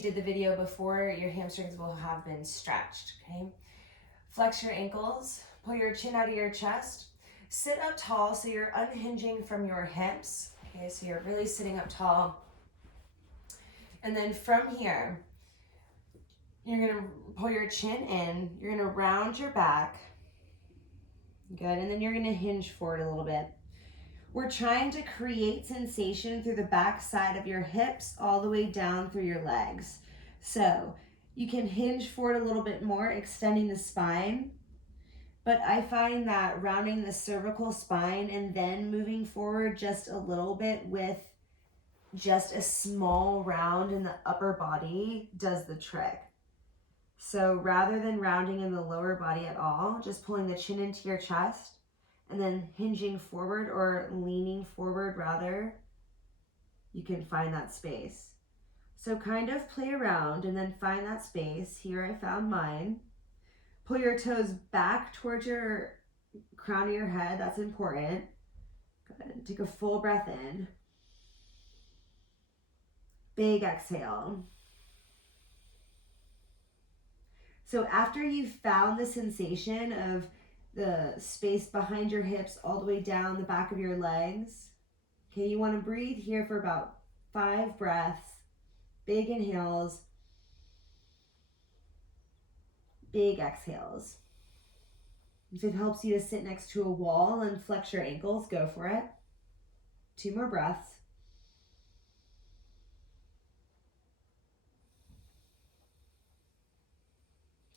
did the video before, your hamstrings will have been stretched, okay? Flex your ankles, pull your chin out of your chest, sit up tall so you're unhinging from your hips, okay? So you're really sitting up tall. And then from here, you're gonna pull your chin in, you're gonna round your back, good, and then you're gonna hinge forward a little bit. We're trying to create sensation through the back side of your hips all the way down through your legs. So you can hinge forward a little bit more, extending the spine. But I find that rounding the cervical spine and then moving forward just a little bit with just a small round in the upper body does the trick. So rather than rounding in the lower body at all, just pulling the chin into your chest, and then hinging forward or leaning forward rather, you can find that space. So kind of play around and then find that space. Here I found mine. Pull your toes back towards your crown of your head. That's important. Good. Take a full breath in. Big exhale. So after you've found the sensation of the space behind your hips all the way down the back of your legs. Okay, you want to breathe here for about 5 breaths. Big inhales. Big exhales. If it helps you to sit next to a wall and flex your ankles, go for it. 2 more breaths.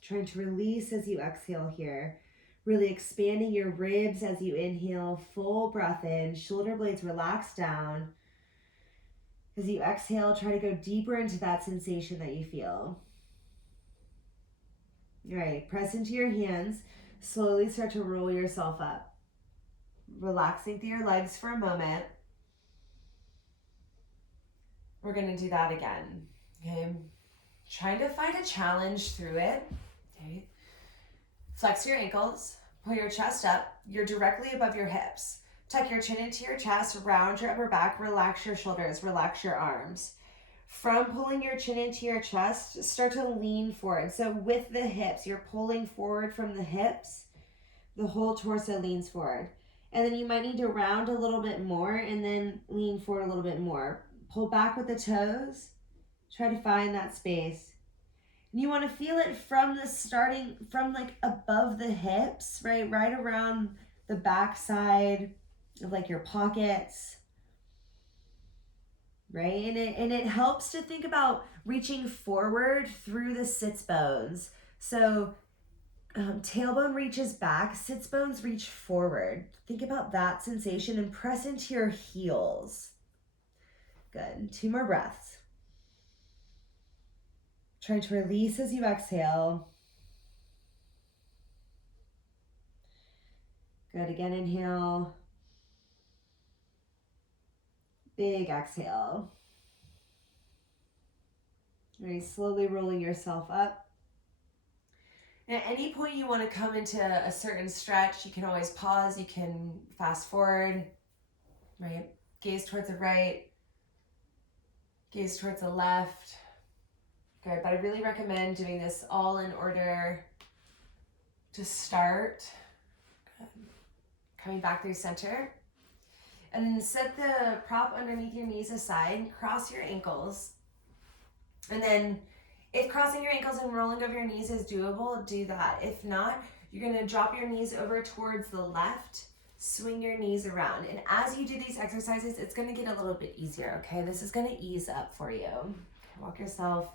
Trying to release as you exhale here. Really expanding your ribs as you inhale, full breath in, shoulder blades relax down. As you exhale, try to go deeper into that sensation that you feel. All right, press into your hands, slowly start to roll yourself up. Relaxing through your legs for a moment. We're gonna do that again, okay? Trying to find a challenge through it, okay? Flex your ankles, pull your chest up, you're directly above your hips. Tuck your chin into your chest, round your upper back, relax your shoulders, relax your arms. From pulling your chin into your chest, start to lean forward. So with the hips, you're pulling forward from the hips, the whole torso leans forward. And then you might need to round a little bit more and then lean forward a little bit more. Pull back with the toes, try to find that space. And you want to feel it from the starting, from like above the hips, right? Right around the back side of like your pockets, right? And it helps to think about reaching forward through the sits bones. So tailbone reaches back, sits bones reach forward. Think about that sensation and press into your heels. Good. 2 more breaths. Try to release as you exhale. Good. Again, inhale. Big exhale. Right, slowly rolling yourself up. And at any point you want to come into a certain stretch, you can always pause, you can fast forward, right? Gaze towards the right, gaze towards the left. Good, but I really recommend doing this all in order to start. Good. Coming back through center. And then set the prop underneath your knees aside, cross your ankles. And then if crossing your ankles and rolling over your knees is doable, do that. If not, you're gonna drop your knees over towards the left, swing your knees around. And as you do these exercises, it's gonna get a little bit easier, okay? This is gonna ease up for you. Walk yourself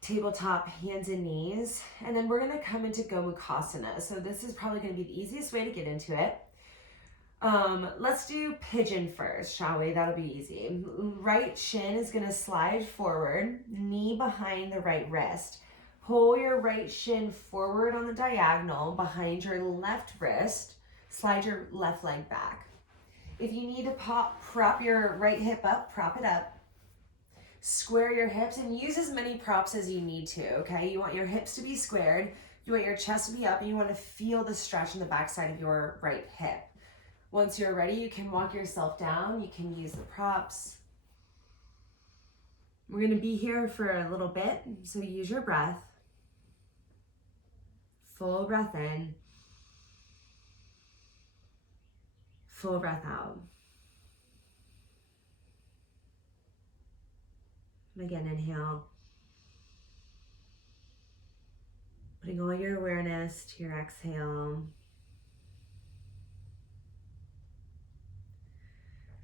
tabletop, hands and knees. And then we're gonna come into Gomukasana. So this is probably gonna be the easiest way to get into it. Let's do pigeon first, shall we? That'll be easy. Right shin is gonna slide forward, knee behind the right wrist. Pull your right shin forward on the diagonal behind your left wrist. Slide your left leg back. If you need to prop your right hip up, prop it up. Square your hips and use as many props as you need to, okay? You want your hips to be squared, you want your chest to be up, and you want to feel the stretch in the backside of your right hip. Once you're ready, you can walk yourself down, you can use the props. We're going to be here for a little bit, so use your breath. Full breath in. Full breath out. And again, inhale. Putting all your awareness to your exhale.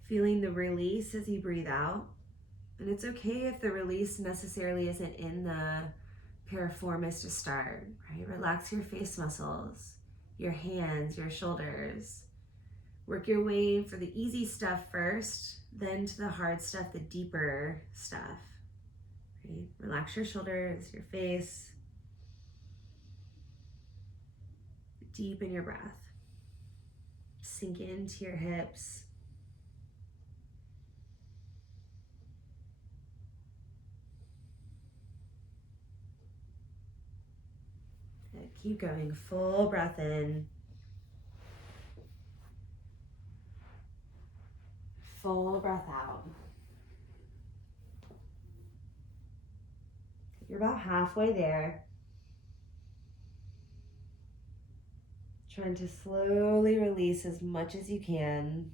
Feeling the release as you breathe out. And it's okay if the release necessarily isn't in the piriformis to start, right? Relax your face muscles, your hands, your shoulders. Work your way for the easy stuff first, then to the hard stuff, the deeper stuff. Right? Relax your shoulders, your face. Deepen your breath. Sink into your hips. And keep going. Full breath in. Full breath out. You're about halfway there. Trying to slowly release as much as you can.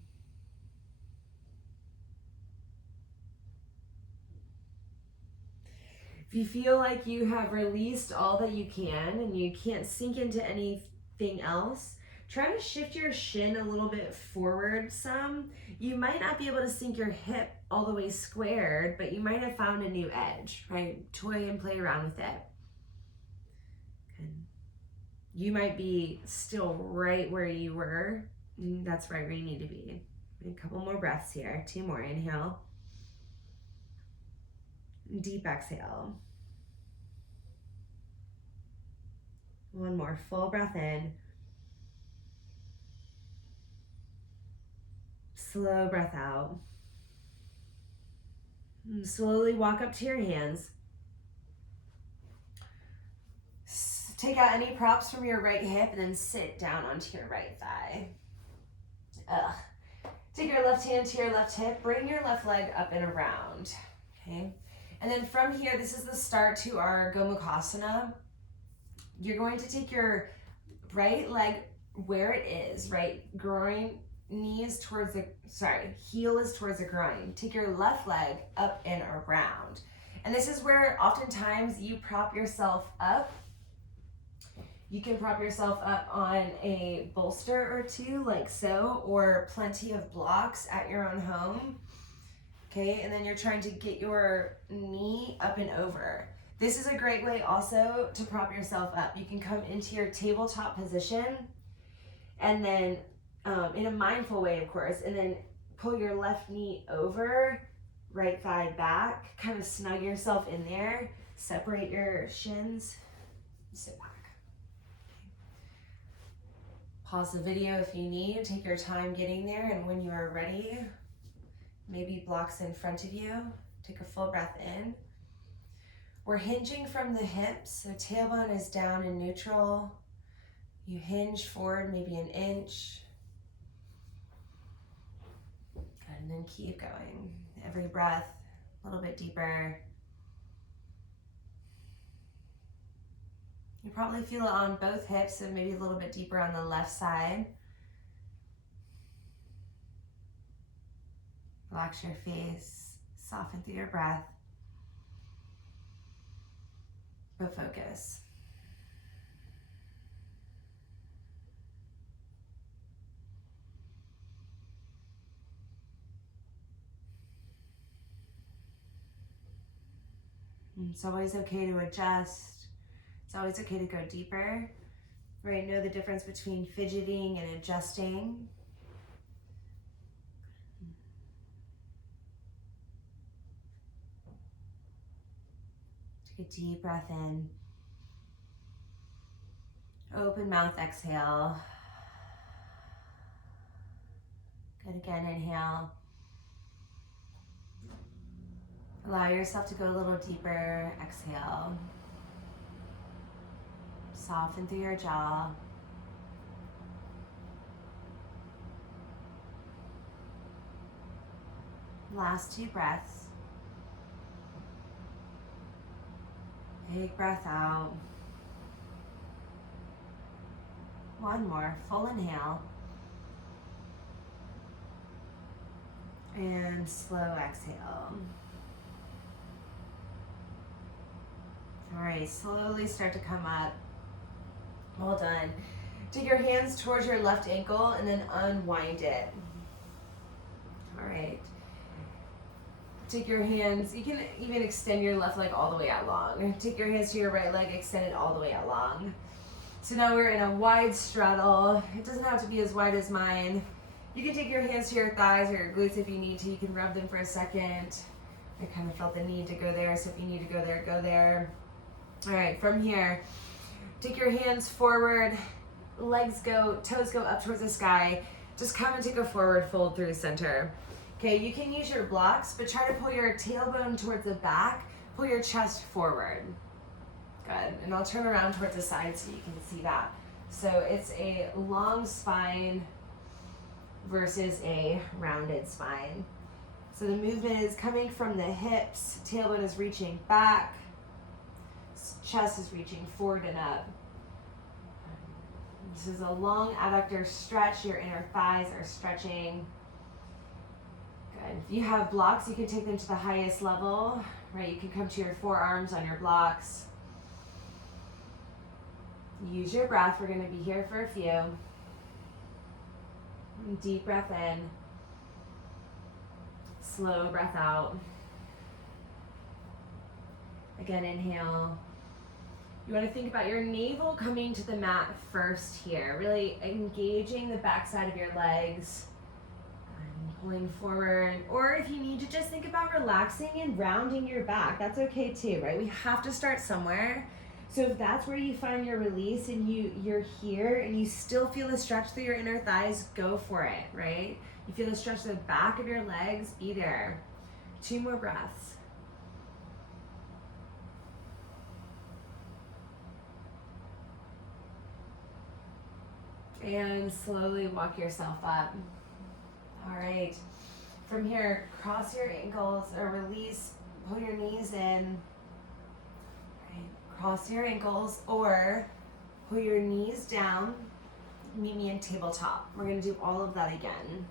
If you feel like you have released all that you can and you can't sink into anything else, try to shift your shin a little bit forward some. You might not be able to sink your hip all the way squared, but you might have found a new edge, right? Toy and play around with it. Good. You might be still right where you were. That's right where you need to be. A couple more breaths here. 2 more. Inhale. Deep exhale. 1 more. Full breath in. Slow breath out. And slowly walk up to your hands. Take out any props from your right hip and then sit down onto your right thigh. Take your left hand to your left hip. Bring your left leg up and around. Okay. And then from here, this is the start to our Gomukasana. You're going to take your right leg where it is, right? Groin, knees towards the, heel is towards the groin. Take your left leg up and around. And this is where oftentimes you prop yourself up. You can prop yourself up on a bolster or two, like so, or plenty of blocks at your own home. Okay, and then you're trying to get your knee up and over. This is a great way also to prop yourself up. You can come into your tabletop position and then in a mindful way, of course, and then pull your left knee over, right thigh back, kind of snug yourself in there, separate your shins, sit back. Pause the video if you need, take your time getting there, and when you are ready, maybe blocks in front of you, take a full breath in. We're hinging from the hips, so tailbone is down in neutral. You hinge forward maybe an inch. Good, and then keep going. Every breath, a little bit deeper. You probably feel it on both hips, so maybe a little bit deeper on the left side. Relax your face, soften through your breath, but focus. It's always okay to adjust. It's always okay to go deeper, right? Know the difference between fidgeting and adjusting. Take a deep breath in. Open mouth, exhale. Good, again, inhale. Allow yourself to go a little deeper, exhale. Soften through your jaw. Last 2 breaths. Big breath out. One more, full inhale. And slow exhale. All right, slowly start to come up. Well done. Take your hands towards your left ankle and then unwind it. All right. Take your hands, you can even extend your left leg all the way out long. Take your hands to your right leg, extend it all the way out long. So now we're in a wide straddle. It doesn't have to be as wide as mine. You can take your hands to your thighs or your glutes if you need to. You can rub them for a second. I kind of felt the need to go there, so if you need to go there, go there. All right, from here, take your hands forward, toes go up towards the sky. Just come and take a forward fold through the center. Okay, you can use your blocks, but try to pull your tailbone towards the back, pull your chest forward. Good, and I'll turn around towards the side so you can see that. So it's a long spine versus a rounded spine. So the movement is coming from the hips, tailbone is reaching back, chest is reaching forward and up. This is a long adductor stretch, your inner thighs are stretching. Good. If you have blocks, you can take them to the highest level, right? You can come to your forearms on your blocks. Use your breath, we're gonna be here for a few. Deep breath in, slow breath out. Again, inhale. You want to think about your navel coming to the mat first here, really engaging the backside of your legs, and pulling forward. Or if you need to, just think about relaxing and rounding your back. That's okay too, right? We have to start somewhere. So if that's where you find your release and you're here and you still feel the stretch through your inner thighs, go for it, right? You feel the stretch through the back of your legs, be there. 2 more breaths. And slowly walk yourself up. All right. From here, cross your ankles or release, pull your knees in. Cross your ankles or pull your knees down, meet me in tabletop. We're gonna do all of that again.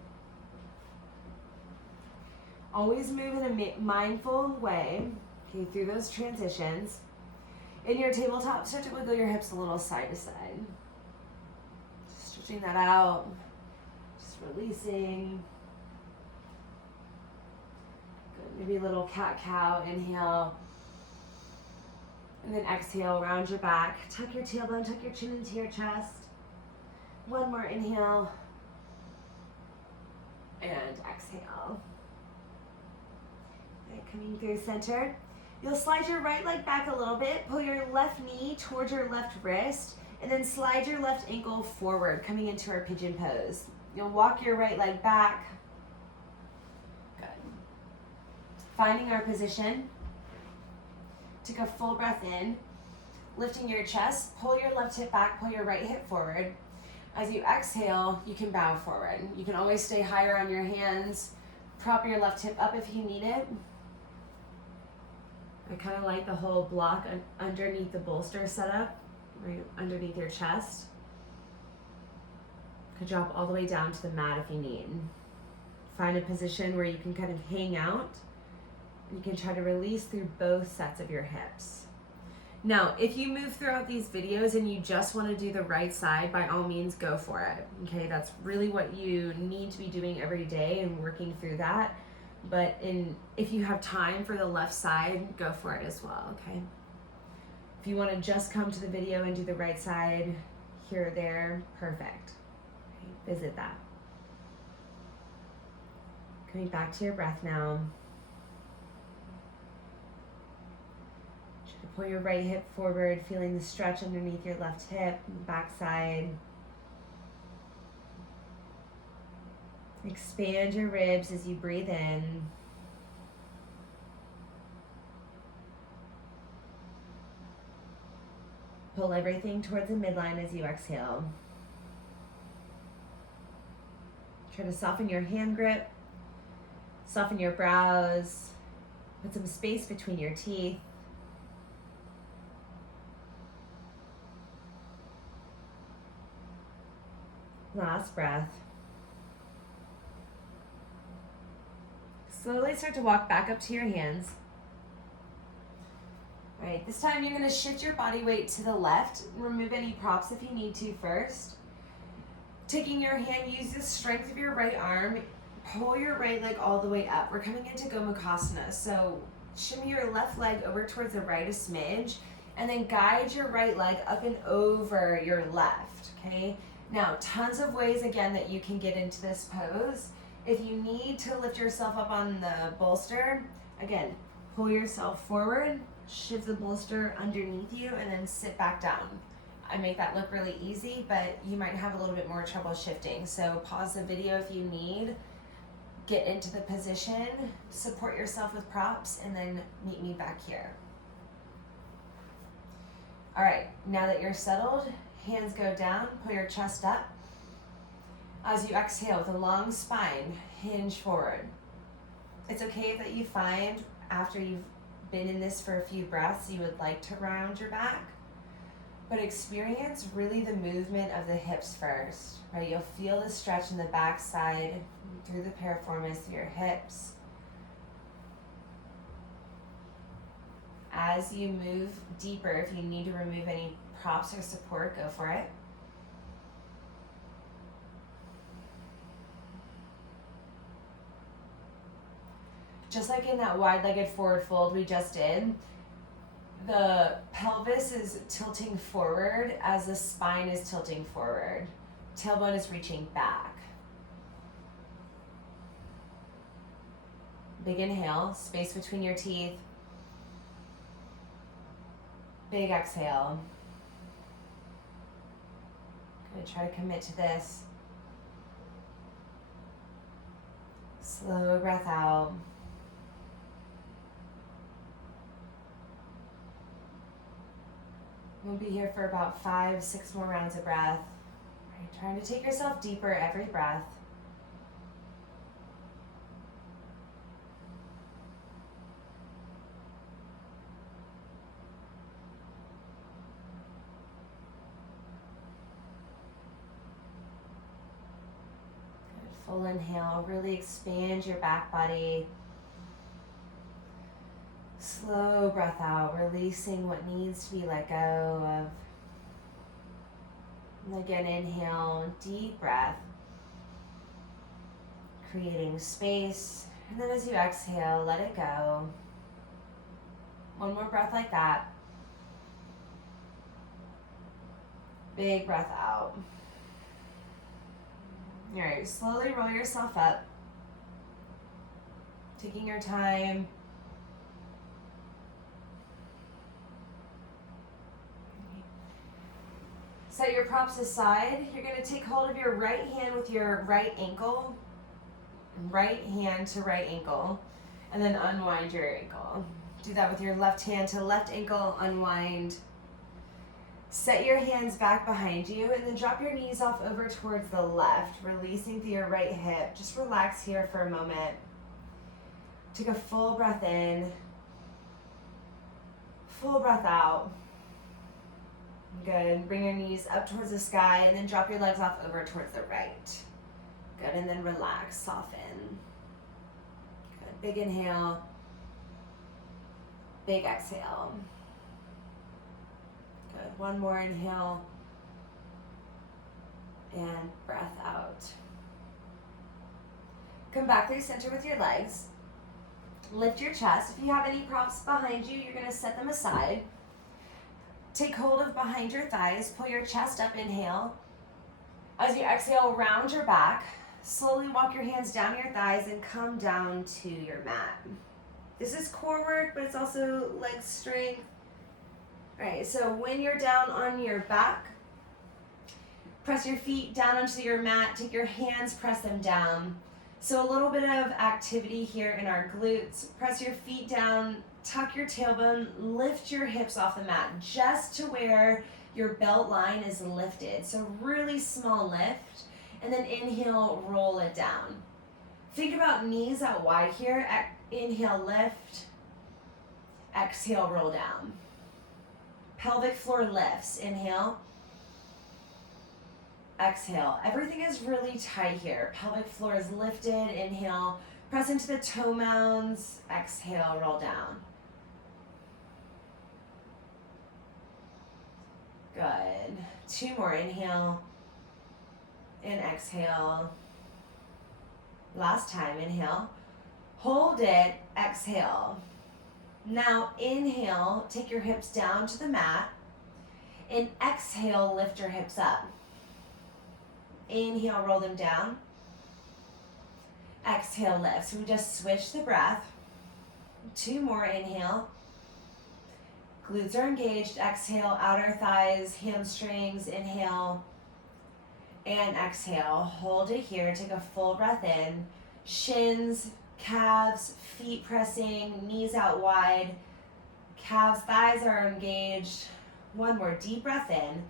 Always move in a mindful way, okay, through those transitions. In your tabletop, start to wiggle your hips a little side to side. Just stretching that out, just releasing. Good, maybe a little cat-cow, inhale. And then exhale, round your back. Tuck your tailbone, tuck your chin into your chest. 1 more inhale. And exhale. Okay, coming through center. You'll slide your right leg back a little bit. Pull your left knee towards your left wrist. And then slide your left ankle forward, coming into our pigeon pose. You'll walk your right leg back. Good. Finding our position. Take a full breath in, lifting your chest, pull your left hip back, pull your right hip forward. As you exhale, you can bow forward. You can always stay higher on your hands, prop your left hip up if you need it. I kind of like the whole block underneath the bolster setup, right underneath your chest. Could drop all the way down to the mat if you need. Find a position where you can kind of hang out. You can try to release through both sets of your hips. Now, if you move throughout these videos and you just want to do the right side, by all means, go for it. Okay, that's really what you need to be doing every day and working through that. But if you have time for the left side, go for it as well, okay? If you want to just come to the video and do the right side here or there, perfect. Okay, visit that. Coming back to your breath now. Pull your right hip forward, feeling the stretch underneath your left hip, back side. Expand your ribs as you breathe in. Pull everything towards the midline as you exhale. Try to soften your hand grip, soften your brows, put some space between your teeth. Last breath. Slowly start to walk back up to your hands. All right, this time you're going to shift your body weight to the left. Remove any props if you need to first. Taking your hand, use the strength of your right arm. Pull your right leg all the way up. We're coming into Gomukasana. So shimmy your left leg over towards the right a smidge, and then guide your right leg up and over your left, okay? Now, tons of ways, again, that you can get into this pose. If you need to lift yourself up on the bolster, again, pull yourself forward, shift the bolster underneath you, and then sit back down. I make that look really easy, but you might have a little bit more trouble shifting. So pause the video if you need, get into the position, support yourself with props, and then meet me back here. All right, now that you're settled, hands go down, pull your chest up. As you exhale with a long spine, hinge forward. It's okay that you find after you've been in this for a few breaths, you would like to round your back, but experience really the movement of the hips first, right? You'll feel the stretch in the back side through the piriformis, through your hips. As you move deeper, if you need to remove any props or support, go for it. Just like in that wide-legged forward fold we just did, the pelvis is tilting forward as the spine is tilting forward. Tailbone is reaching back. Big inhale, space between your teeth. Big exhale. Good, try to commit to this. Slow breath out. We'll be here for about 5-6 more rounds of breath. Right, trying to take yourself deeper every breath. Good, full inhale, really expand your back body. Slow breath out, releasing what needs to be let go of. And again, inhale, deep breath, creating space. And then as you exhale, let it go. One more breath like that. Big breath out. All right, slowly roll yourself up. Taking your time. Set your props aside. You're going to take hold of your right hand with your right ankle, right hand to right ankle, and then unwind your ankle. Do that with your left hand to left ankle, unwind. Set your hands back behind you, and then drop your knees off over towards the left, releasing through your right hip. Just relax here for a moment. Take a full breath in, full breath out. Good. Bring your knees up towards the sky and then drop your legs off over towards the right. Good. And then relax, soften. Good. Big inhale. Big exhale. Good. One more inhale. And breath out. Come back through center with your legs. Lift your chest. If you have any props behind you, you're going to set them aside. Take hold of behind your thighs, pull your chest up, inhale. As you exhale, round your back. Slowly walk your hands down your thighs and come down to your mat. This is core work, but it's also leg strength. All right, so when you're down on your back, press your feet down onto your mat, take your hands, press them down. So a little bit of activity here in our glutes. Press your feet down, tuck your tailbone, lift your hips off the mat just to where your belt line is lifted. So really small lift, and then inhale, roll it down. Think about knees out wide here. Inhale, lift. Exhale, roll down. Pelvic floor lifts. Inhale. Exhale. Everything is really tight here. Pelvic floor is lifted. Inhale. Press into the toe mounds. Exhale, roll down. Good. 2 more. Inhale and exhale. Last time. Inhale. Hold it. Exhale. Now inhale. Take your hips down to the mat. And exhale, lift your hips up. Inhale, roll them down. Exhale, lift. So we just switch the breath. 2 more. Inhale. Glutes are engaged. Exhale, outer thighs, hamstrings. Inhale and exhale. Hold it here. Take a full breath in. Shins, calves, feet pressing, knees out wide. Calves, thighs are engaged. 1 more deep breath in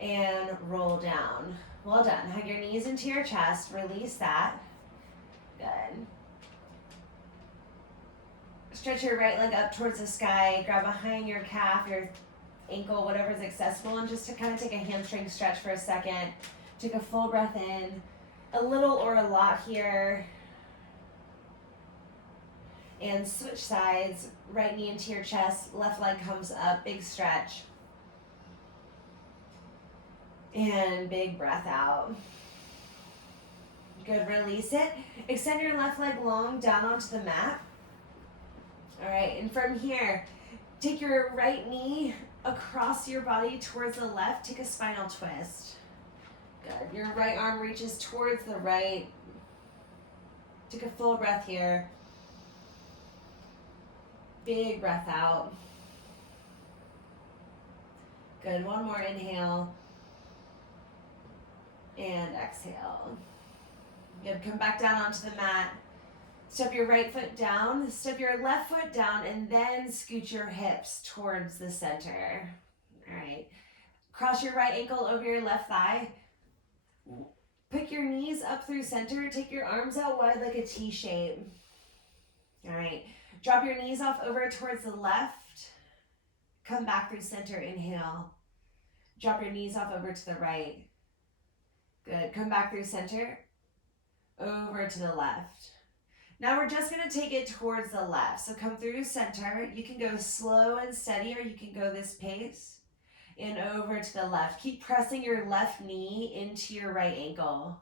and roll down. Well done. Hug your knees into your chest. Release that. Good. Stretch your right leg up towards the sky. Grab behind your calf, your ankle, whatever's accessible, and just to kind of take a hamstring stretch for a second. Take a full breath in. A little or a lot here. And switch sides. Right knee into your chest. Left leg comes up. Big stretch. And big breath out. Good, release it. Extend your left leg long down onto the mat. All right, and from here, take your right knee across your body towards the left. Take a spinal twist. Good, your right arm reaches towards the right. Take a full breath here. Big breath out. Good, 1 more inhale. And exhale. Good, come back down onto the mat. Step your right foot down, step your left foot down, and then scoot your hips towards the center. All right. Cross your right ankle over your left thigh. Pick your knees up through center. Take your arms out wide like a T shape. All right. Drop your knees off over towards the left. Come back through center. Inhale. Drop your knees off over to the right. Good. Come back through center. Over to the left. Now we're just going to take it towards the left. So come through center. You can go slow and steady, or you can go this pace. And over to the left. Keep pressing your left knee into your right ankle.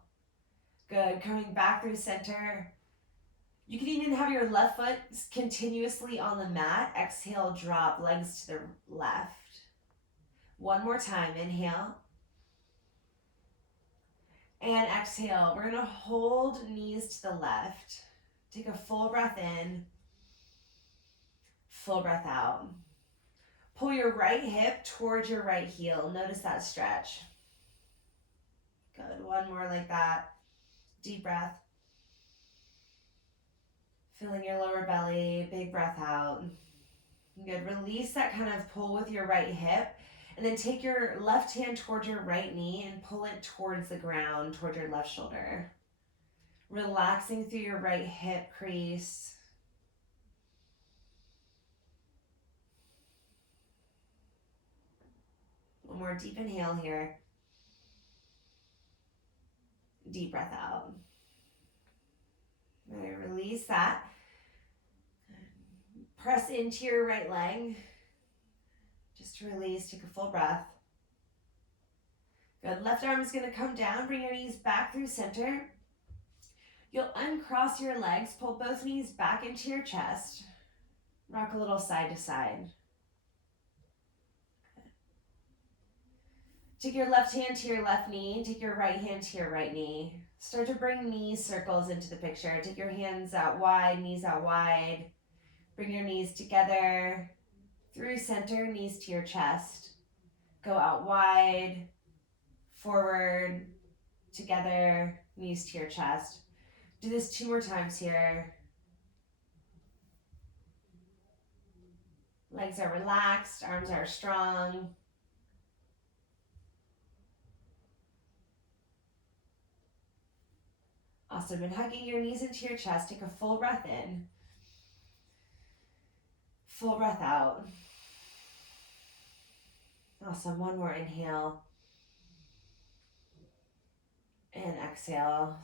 Good. Coming back through center. You can even have your left foot continuously on the mat. Exhale, drop, legs to the left. 1 more time. Inhale. And exhale. We're going to hold knees to the left. Take a full breath in. Full breath out. Pull your right hip towards your right heel. Notice that stretch. Good. 1 more like that. Deep breath. Feeling your lower belly. Big breath out. Good. Release that kind of pull with your right hip. And then take your left hand towards your right knee and pull it towards the ground, towards your left shoulder. Relaxing through your right hip crease. One more deep inhale here. Deep breath out. All right, release that. Press into your right leg. Just release, take a full breath. Good, left arm is gonna come down, bring your knees back through center. You'll uncross your legs, pull both knees back into your chest. Rock a little side to side. Take your left hand to your left knee, take your right hand to your right knee. Start to bring knee circles into the picture. Take your hands out wide, knees out wide. Bring your knees together, through center, knees to your chest. Go out wide, forward, together, knees to your chest. Do this 2 more times here. Legs are relaxed, arms are strong. Awesome, and hugging your knees into your chest, take a full breath in. Full breath out. Awesome, 1 more inhale. And exhale.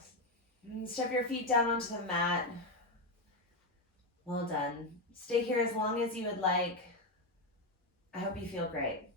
Step your feet down onto the mat. Well done. Stay here as long as you would like. I hope you feel great.